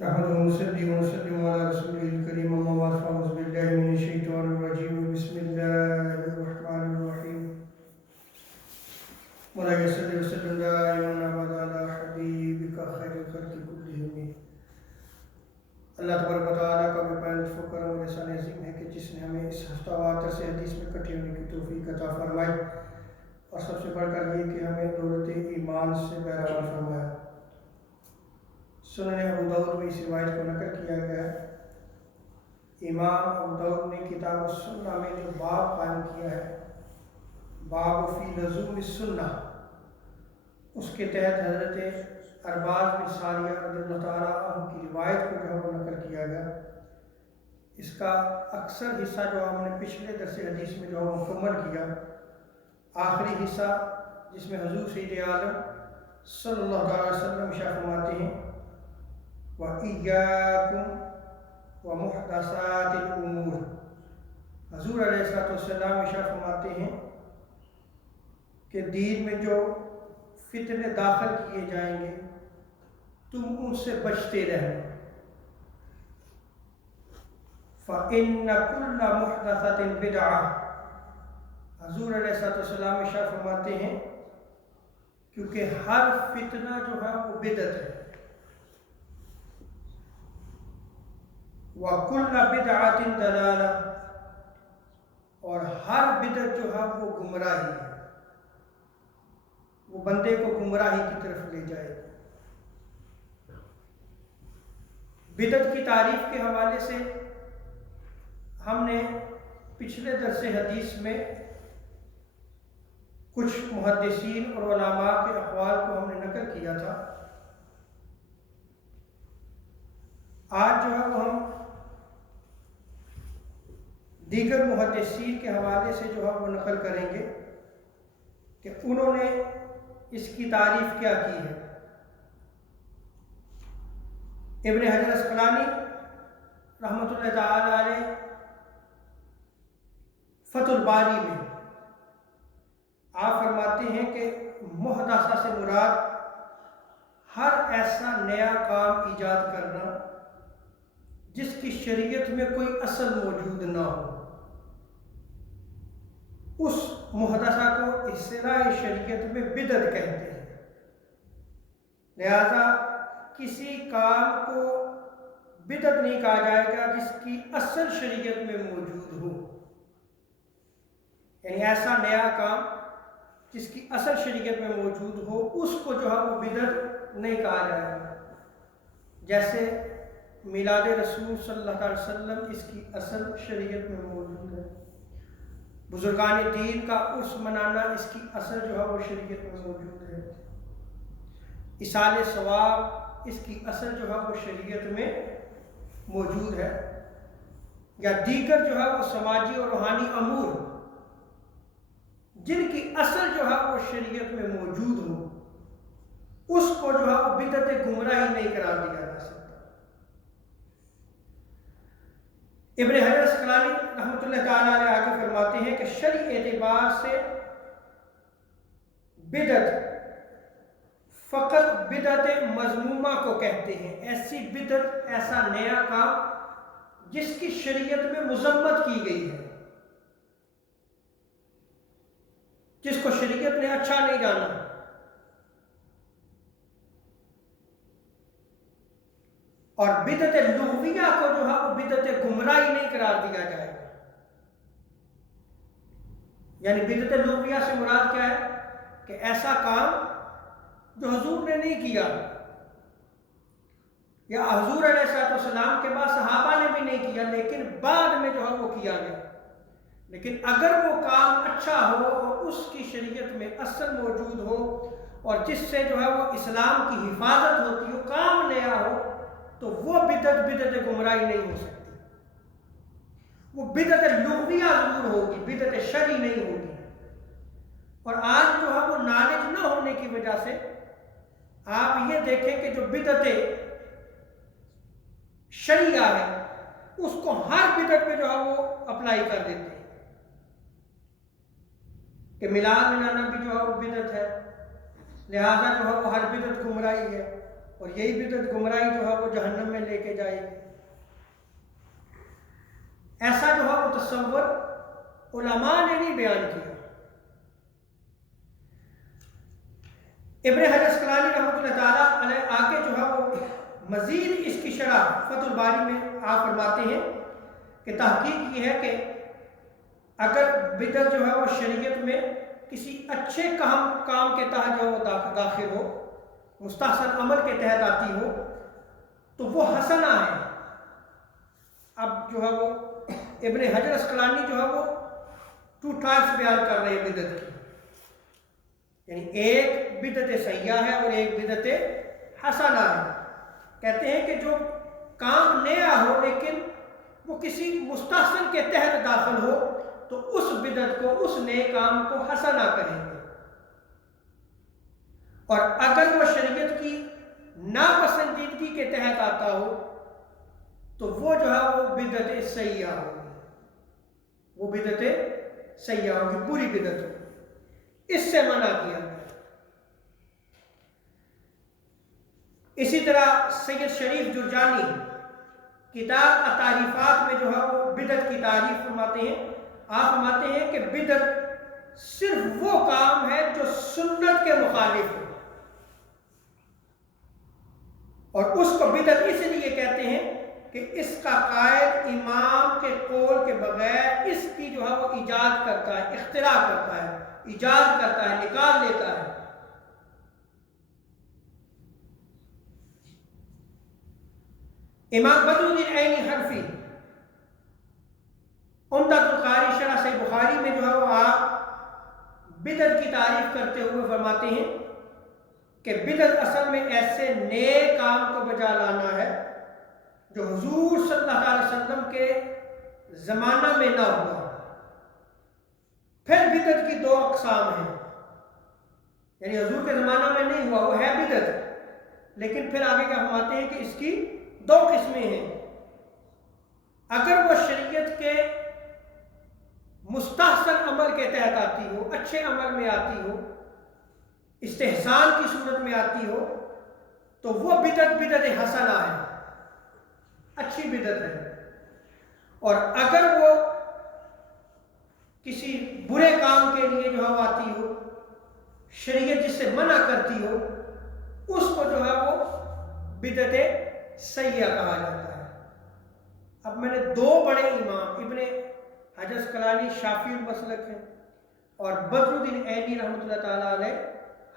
نحمده ونصلي ونسلم على رسوله الكريم أما بعد فأعوذ بالله من الشيطان الرجيم بسم الله الرحمن الرحيم ولا يصلي وسلم دائما أبدا على حبيبك خير الخلق كلهم. اللہ تبارک و تعالیٰ کا بھی پہلے فکر اور احسان عظیم ہے کہ جس نے ہمیں اس ہفتہ وار سے حدیث میں اکٹھے ہونے کی توفیق عطا فرمائی اور سب سے بڑھ کر یہ کہ ہمیں دولت ایمان سے بہرحال فرمایا. سنن ابو داؤد میں اس روایت کو نقل کیا گیا ہے. امام ابو داؤد نے کتاب السنہ میں جو باب قائم کیا ہے، باب فی لزوم السنہ، اس کے تحت حضرت ارباز بن ساریہ رضی اللہ تعالیٰ عنہ کی روایت کو جو ہے وہ نقل کیا گیا. اس کا اکثر حصہ جو ہم نے پچھلے درس حدیث میں جو مکمل کیا، آخری حصہ جس میں حضور سید عالم صلی اللہ علیہ وسلم ارشاد فرماتے ہیں وَإِيَّاكُمْ وَمُحْدَثَاتِ الْأُمُورِ. حضور علیہ السلام ارشاد فرماتے ہیں کہ دین میں جو فتنے داخل کیے جائیں گے تم ان سے بچتے رہنا. فَإِنَّ كُلَّ مُحْدَثَةٍ بِدْعَةٍ. حضور علیہ السلام ارشاد فرماتے ہیں کیونکہ ہر فتنہ جو ہے وہ بدعت ہے. وَكُلَّ بِدْعَةٍ ضَلَالَةٍ. اور ہر بدعت جو ہے وہ گمراہی ہے، وہ بندے کو گمراہی کی طرف لے جائے گا. بدعت کی تعریف کے حوالے سے ہم نے پچھلے درس حدیث میں کچھ محدثین اور علماء کے اقوال کو ہم نے نقل کیا تھا. آج جو ہے وہ ہم دیگر محدثین کے حوالے سے جو ہے وہ نقل کریں گے کہ انہوں نے اس کی تعریف کیا کی ہے. ابن حجر اسقلانی رحمۃ اللہ تعالی علیہ فتح الباری میں آپ فرماتے ہیں کہ محدثہ سے مراد ہر ایسا نیا کام ایجاد کرنا جس کی شریعت میں کوئی اصل موجود نہ ہو. اس محدثہ کو اصطلاح شریعت میں بدعت کہتے ہیں. لہذا کسی کام کو بدعت نہیں کہا جائے گا جس کی اصل شریعت میں موجود ہو. یعنی ایسا نیا کام جس کی اصل شریعت میں موجود ہو اس کو جو ہے وہ بدعت نہیں کہا جائے گا. جیسے میلاد رسول صلی اللہ علیہ وسلم اس کی اصل شریعت میں موجود ہے. بزرگان دین کا عرس منانا اس کی اصل جو ہے وہ شریعت میں موجود ہے. ایصال ثواب اس کی اصل جو ہے وہ شریعت میں موجود ہے. یا دیگر جو ہے وہ سماجی اور روحانی امور جن کی اصل جو ہے وہ شریعت میں موجود ہو اس کو جو ہے وہ بدعت گمراہی نہیں قرار دیا جا سکتا. ابن حجر اسقلانی رحمۃ اللہ تعالی علیہ آگے فرماتے ہیں کہ شرعی اعتبار سے بدعت فقط بدعت مذمومہ کو کہتے ہیں. ایسی بدعت، ایسا نیا کام جس کی شریعت میں مذمت کی گئی ہے، جس کو شریعت نے اچھا نہیں جانا. اور بدعت لغویہ کو جو ہے وہ بدعت گمراہی نہیں قرار دیا جائے گا. یعنی بدعت لغویہ سے مراد کیا ہے کہ ایسا کام جو حضور نے نہیں کیا یا حضور علیہ السلام کے بعد صحابہ نے بھی نہیں کیا لیکن بعد میں جو ہے وہ کیا گیا. لیکن اگر وہ کام اچھا ہو اور اس کی شریعت میں اصل موجود ہو اور جس سے جو ہے وہ اسلام کی حفاظت ہوتی ہو، کام نیا ہو، تو وہ بدعت گمراہی نہیں ہو سکتی. وہ بدعت لغویہ ضرور ہوگی، بدعت شرعی نہیں ہوگی. اور آج جو ہے وہ نالج نہ ہونے کی وجہ سے آپ یہ دیکھیں کہ جو بدعت شرعیہ ہے اس کو ہر بدعت پہ جو ہے وہ اپلائی کر دیتے ہیں کہ میلاد منانا بھی جو ہے وہ بدعت ہے، لہذا جو ہے وہ ہر بدعت گمراہی ہے. اور یہی بدعت گمراہی جو ہے وہ جہنم میں لے کے جائے گی۔ ایسا جو ہے وہ تصور علماء نے نہیں بیان کیا۔ ابن حجر اسقلانی رحمۃ اللہ تعالیٰ علیہ آگے جو ہے وہ مزید اس کی شرح فتح الباری میں آپ فرماتے ہیں کہ تحقیق یہ ہے کہ اگر بدعت جو ہے وہ شریعت میں کسی اچھے کام کے تحت جو وہ داخل ہو، مستحسن عمل کے تحت آتی ہو، تو وہ حسنہ ہے۔ اب جو ہے وہ ابن حجر اسقلانی جو ہے وہ 2 ٹائپس بیان کر رہے ہیں بدعت کی، یعنی ایک بدعت سیئہ ہے اور ایک بدعت حسنہ ہے۔ کہتے ہیں کہ جو کام نیا ہو لیکن وہ کسی مستحسن کے تحت داخل ہو تو اس بدعت کو، اس نئے کام کو حسنہ کہیں گے، اور اگر وہ شریعت کی ناپسندیدگی کے تحت آتا ہو تو وہ جو ہے وہ بدعت سیئہ ہوگی، وہ بدعت سیئہ ہوگی، پوری بدعت ہوگی، اس سے منع کیا گیا۔ اسی طرح سید شریف جرجانی کتاب التعریفات میں جو ہے وہ بدعت کی تعریف فرماتے ہیں۔ آپ فرماتے ہیں کہ بدعت صرف وہ کام ہے جو سنت کے مخالف ہو، اور اس کو بدعت اس لیے کہتے ہیں کہ اس کا قائل امام کے قول کے بغیر اس کی جو ہے وہ ایجاد کرتا ہے، اختراع کرتا ہے، ایجاد کرتا ہے، نکال لیتا ہے۔ امام بدر الدین عینی حنفی عمدۃ القاری شرح صحیح بخاری میں جو ہے وہ آپ بدعت کی تعریف کرتے ہوئے فرماتے ہیں کہ بدعت اصل میں ایسے نئے کام کو بجا لانا ہے جو حضور صلی اللہ علیہ وسلم کے زمانہ میں نہ ہوا۔ پھر بدعت کی 2 اقسام ہیں، یعنی حضور کے زمانہ میں نہیں ہوا، وہ ہے بدعت، لیکن پھر آگے کیا فرماتے ہیں کہ اس کی 2 قسمیں ہیں۔ اگر وہ شریعت کے مستحسن عمل کے تحت آتی ہو، اچھے عمل میں آتی ہو، استحسان کی صورت میں آتی ہو، تو وہ بدعت حسنہ ہے، اچھی بدعت ہے۔ اور اگر وہ کسی برے کام کے لیے جو ہے آتی ہو، شریعت جس سے منع کرتی ہو، اس کو جو ہے وہ بدعت سیئہ کہا جاتا ہے۔ اب میں نے 2 بڑے امام ابن حجر اسقلانی شافعی المسلک ہیں اور بدر الدین عینی رحمۃ اللہ تعالیٰ علیہ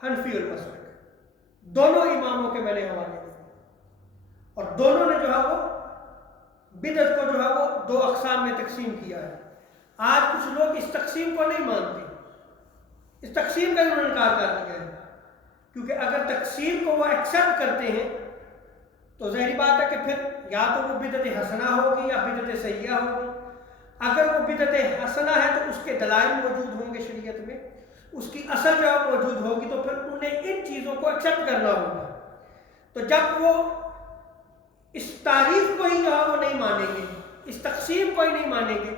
حنفی المسلک ہے، دونوں اماموں کے میں نے حوالے دیے، اور دونوں نے جو ہے وہ بدعت کو جو ہے وہ 2 اقسام میں تقسیم کیا ہے۔ آج کچھ لوگ اس تقسیم کو نہیں مانتے، اس تقسیم کا انہوں نے انکار کر دیا ہے، کیونکہ اگر تقسیم کو وہ ایکسیپٹ کرتے ہیں تو ظاہری بات ہے کہ پھر یا تو وہ بدعت حسنہ ہوگی یا بدعت سیئہ ہوگی۔ اگر وہ بدعت حسنہ ہے تو اس کے دلائل موجود ہوں گے شریعت میں، اس کی اصل جو موجود ہوگی، تو پھر انہیں ان چیزوں کو ایکسیپٹ کرنا ہوگا۔ تو جب وہ اس تعریف کو ہی جو ہے وہ نہیں مانیں گے، اس تقسیم کو ہی نہیں مانیں گے،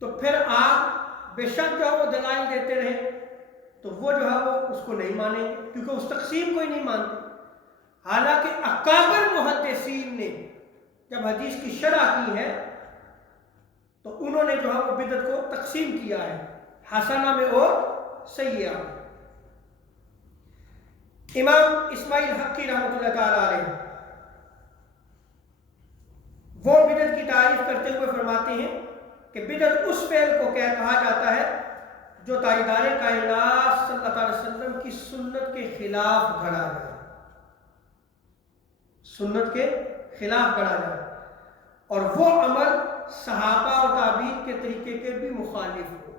تو پھر آپ بے شک جو ہے وہ دلائل دیتے رہیں تو وہ جو ہے وہ اس کو نہیں مانیں گے، کیونکہ اس تقسیم کو ہی نہیں مانتے۔ حالانکہ اکابر محدثین نے جب حدیث کی شرح کی ہے تو انہوں نے جو ہے وہ بدعت کو تقسیم کیا ہے، حسنہ میں اور سیئہ۔ امام اسماعیل حقی رحمۃ اللہ تعالیٰ علیہ وہ بدعت کی تعریف کرتے ہوئے فرماتے ہیں کہ بدعت اس فعل کو کہا جاتا ہے جو تاجدار کائنات صلی اللہ علیہ وسلم کی سنت کے خلاف گھڑا جائے، سنت کے خلاف گھڑا جائے، اور وہ عمل صحابہ اور تابعین کے طریقے کے بھی مخالف ہو۔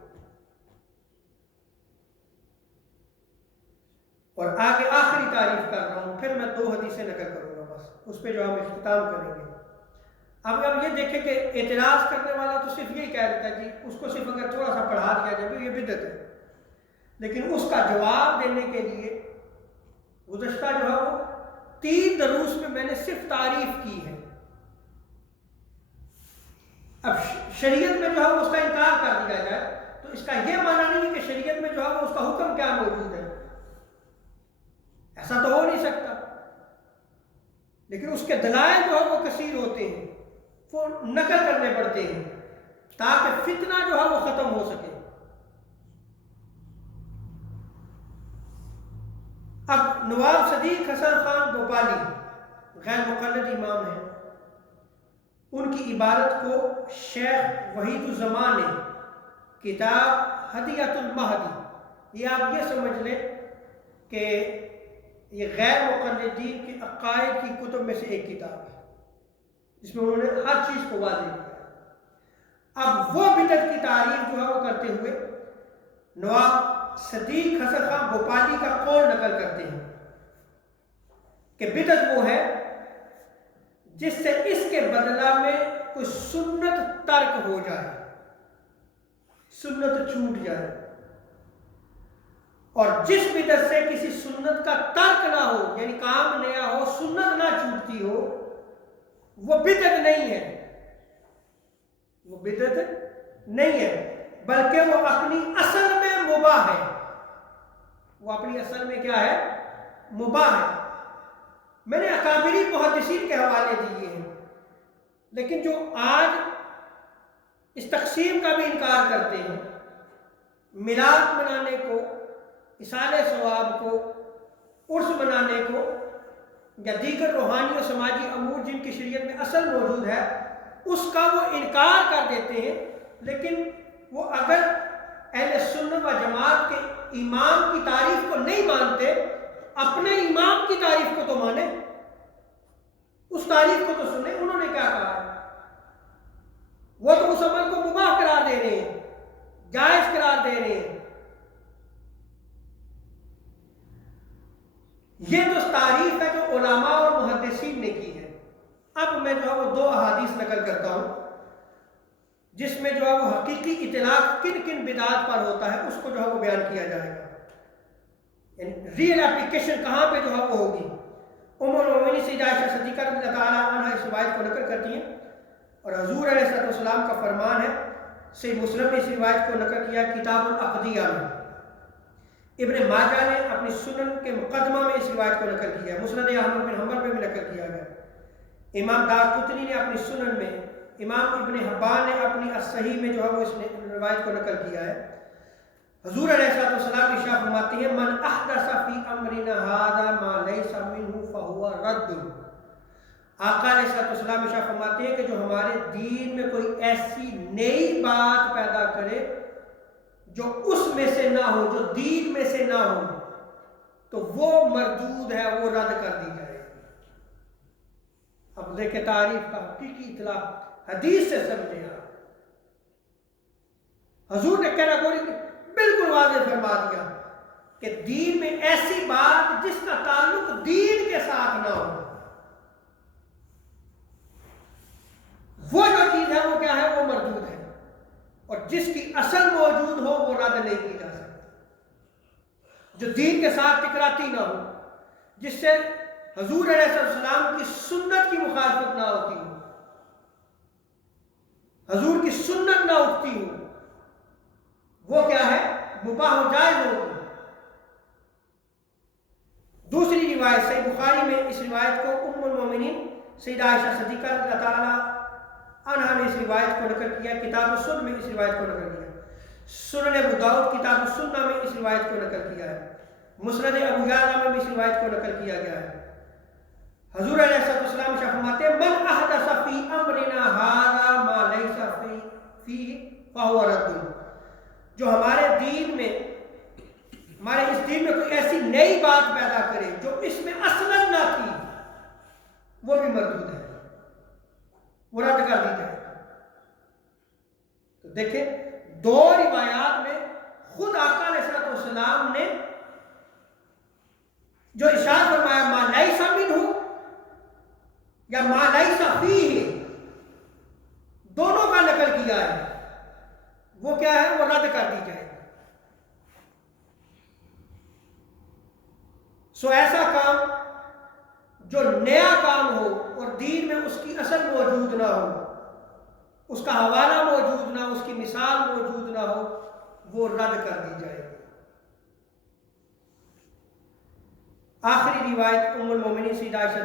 اور آگے آخری تعریف کر رہا ہوں، پھر میں 2 حدیثیں نقل کروں گا، بس اس پہ جو ہم اختتام کریں گے۔ اب یہ دیکھیں کہ اعتراض کرنے والا تو صرف یہی کہہ دیتا ہے جی اس کو صرف اگر تھوڑا سا پڑھا دیا جائے تو یہ بدعت ہے، لیکن اس کا جواب دینے کے لیے گزشتہ جو ہے وہ 3 دروس میں نے صرف تعریف کی ہے۔ اب شریعت میں جو ہے اس کا انکار کر دیا جائے تو اس کا یہ معنی نہیں کہ شریعت میں جو ہے اس کا حکم کیا موجود ہے، ایسا تو ہو نہیں سکتا۔ لیکن اس کے دلائل جو ہے وہ کثیر ہوتے ہیں، وہ نقل کرنے پڑتے ہیں تاکہ فتنہ جو ہے وہ ختم ہو سکے۔ اب نواب صدیق حسن خان بھوپالی غیر مقلد امام ہیں، ان کی عبارت کو شیخ وحید الزمان نے کتاب ہدیۃ المہدی، یہ آپ یہ سمجھ لیں کہ یہ غیر مقلدین کے عقائد کی کتب میں سے ایک کتاب ہے جس میں انہوں نے ہر چیز کو واضح کیا۔ اب وہ بدعت کی تعریف جو ہے وہ کرتے ہوئے نواب صدیق حسن خان بھوپالی کا قول نقل کرتے ہیں کہ بدعت وہ ہے جس سے اس کے بدلہ میں کوئی سنت ترک ہو جائے، سنت چھوٹ جائے، اور جس بدعت سے کسی سنت کا ترک نہ ہو، یعنی کام نیا ہو، سنت نہ چھوٹتی ہو، وہ بدعت نہیں ہے، وہ بدعت نہیں ہے، بلکہ وہ اپنی اصل میں مباح ہے، وہ اپنی اصل میں کیا ہے؟ مباح ہے۔ میں نے اکابری محدثین کے حوالے دیے ہیں، لیکن جو آج اس تقسیم کا بھی انکار کرتے ہیں، میلاد منانے کو، اصال ثواب کو، عرس منانے کو، یا دیگر روحانی و سماجی امور جن کی شریعت میں اصل موجود ہے، اس کا وہ انکار کر دیتے ہیں، لیکن وہ اگر اہل سنت و جماعت کے امام کی تعریف کو نہیں مانتے، اپنے امام کی تعریف کو تو مانیں، اس تعریف کو تو سنیں۔ انہوں نے کیا کہا ہے؟ وہ تو اس عمل کو مباح قرار دے رہے ہیں، جائز قرار دے رہے ہیں۔ یہ جو تعریف ہے جو علماء اور محدثین نے کی ہے۔ اب میں جو ہے وہ 2 احادیث نقل کرتا ہوں جس میں جو ہے وہ حقیقی اطلاق کن کن بدعات پر ہوتا ہے، اس کو جو ہے وہ بیان کیا جائے گا، یعنی ریئل اپلیکیشن کہاں پہ جو ہے وہ ہوگی۔ ام المومنین سیدہ عائشہ صدیقہ رضی اللہ تعالیٰ عنہ اس روایت کو نقل کرتی ہیں، اور حضور علیہ السلام کا فرمان ہے، صحیح مسلم نے اس روایت کو نقل کیا کتاب العقدیہ میں، ابن ماجہ نے اپنی سنن کے مقدمہ میں اس روایت کو نقل کیا ہے، مسند احمد بن حنبل میں بھی نقل کیا گیا، امام دارقطنی نے اپنی سنن میں، امام ابن حبان نے اپنی الصحیح میں جو ہے وہ اس روایت کو نقل کیا ہے۔ حضور علیہ السلام ارشاد فرماتے ہیں، من احدث فی امرنا ھذا ما لیس منہ فہو رد۔ آقا علیہ السلام ارشاد فرماتے ہیں کہ جو ہمارے دین میں کوئی ایسی نئی بات پیدا کرے جو اس میں سے نہ ہو، جو دین میں سے نہ ہو، تو وہ مردود ہے، وہ رد کر دی جائے گی۔ اب دیکھیں تعریف کا حقیقی اطلاع حدیث سے سمجھے آپ۔ حضور نے کیٹیگوری بالکل واضح فرما دیا کہ دین میں ایسی بات جس کا تعلق دین کے ساتھ نہ ہو، وہ جو چیز ہے وہ کیا ہے؟ وہ مردود ہے، اور جس کی اصل موجود ہو وہ رد نہیں کی جا سکتی، جو دین کے ساتھ ٹکراتی نہ ہو، جس سے حضور علیہ السلام کی سنت کی مخالفت نہ ہوتی ہو، حضور کی سنت نہ اٹھتی ہو، وہ کیا ہے؟ مباح و جائز ہوگی۔ دوسری روایت صحیح بخاری میں اس روایت کو ام المومنین سیدہ عائشہ صدیقہ رضی اللہ تعالیٰ عنہا نے اس روایت کو نقل کیا، کتاب السنن میں اس روایت کو نقل کیا، سنن ابو داؤد کتاب السنہ میں اس روایت کو نقل کیا ہے، مسند ابو یعلا میں بھی اس روایت کو نقل کیا گیا ہے۔ حضور علیہ السلام فرماتے ہیں، من احدث فی امرنا ھذا ما لیس فیہ فہو رد۔ جو ہمارے دین میں، ہمارے اس دین میں کوئی ایسی نئی بات پیدا کرے جو اس میں اصلاً نہ تھی، وہ بھی مردود ہے، وہ رد کر دی جائے۔ تو دیکھیں 2 روایات میں خود آقا علیہ السلام نے جو ارشاد فرمایا ما لیس منہ یا ما لیس فیہ، دونوں کا نقل کیا ہے، وہ کیا ہے؟ وہ رد کر دی جائے۔ سو ایسا کام جو نیا کام ہو اور دین میں اس کی اصل موجود نہ ہو، اس کا حوالہ موجود نہ ہو، اس کی مثال موجود نہ ہو، وہ رد کر دی جائے۔ آخری روایت ام المومنین سیدہ عائشہ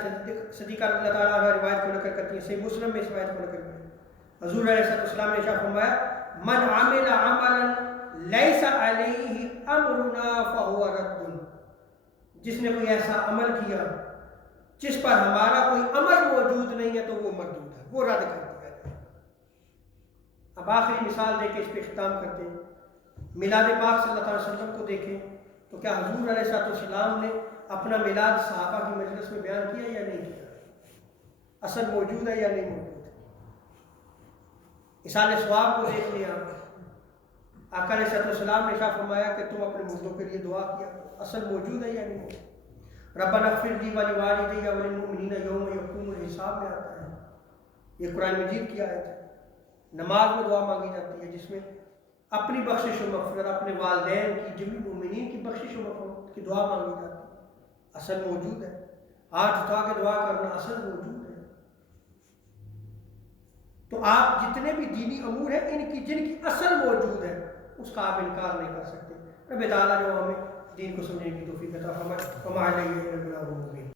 صدیقہ رضی اللہ تعالیٰ عنہ روایت کو نقل کرتی ہیں، صحیح مسلم میں اس روایت کو نقل کرتی ہیں۔ حضور علیہ السلام نے ارشاد فرمایا من عمل عملا لیس علیہ امرنا فہو رد، جس نے کوئی ایسا عمل کیا جس پر ہمارا کوئی امر موجود نہیں ہے تو وہ مردود ہے، وہ رد کر دیا جائے۔ اب آخری مثال دے کے اس پہ اختتام کرتے ہیں۔ میلاد پاک صلی اللہ علیہ وسلم کو دیکھیں تو کیا حضور علیہ السلام نے اپنا میلاد صحابہ کی مجلس میں بیان کیا یا نہیں کیا؟ اصل موجود ہے یا نہیں موجود ہے؟ اصال ثواب کو دیکھ لیا، آقا علیہ السلام نے ارشاد فرمایا کہ تم اپنے مردوں کے لیے دعا کیا، اصل موجود ہے یا نہیں موجود؟ ربنا اغفر لی ولوالدی وللمؤمنین یوم یقوم الحساب میں آتا ہے، یہ قرآن مجید کی آیت ہے۔ نماز میں دعا مانگی جاتی ہے جس میں اپنی بخشش و مغفرت، اپنے والدین کی، جمی مومنین کی بخشش و مغفرت کی دعا مانگی جاتی ہے، اصل موجود ہے۔ ہاتھ اٹھا کے دعا کرنا اصل موجود ہے۔ تو آپ جتنے بھی دینی امور ہیں ان کی جن کی اصل موجود ہے اس کا آپ انکار نہیں کر سکتے۔ رب تعالیٰ جو ہمیں دین کو سمجھنے کی توفیق عطا فرمائے۔ وما علیہ الا البلاغ المبین۔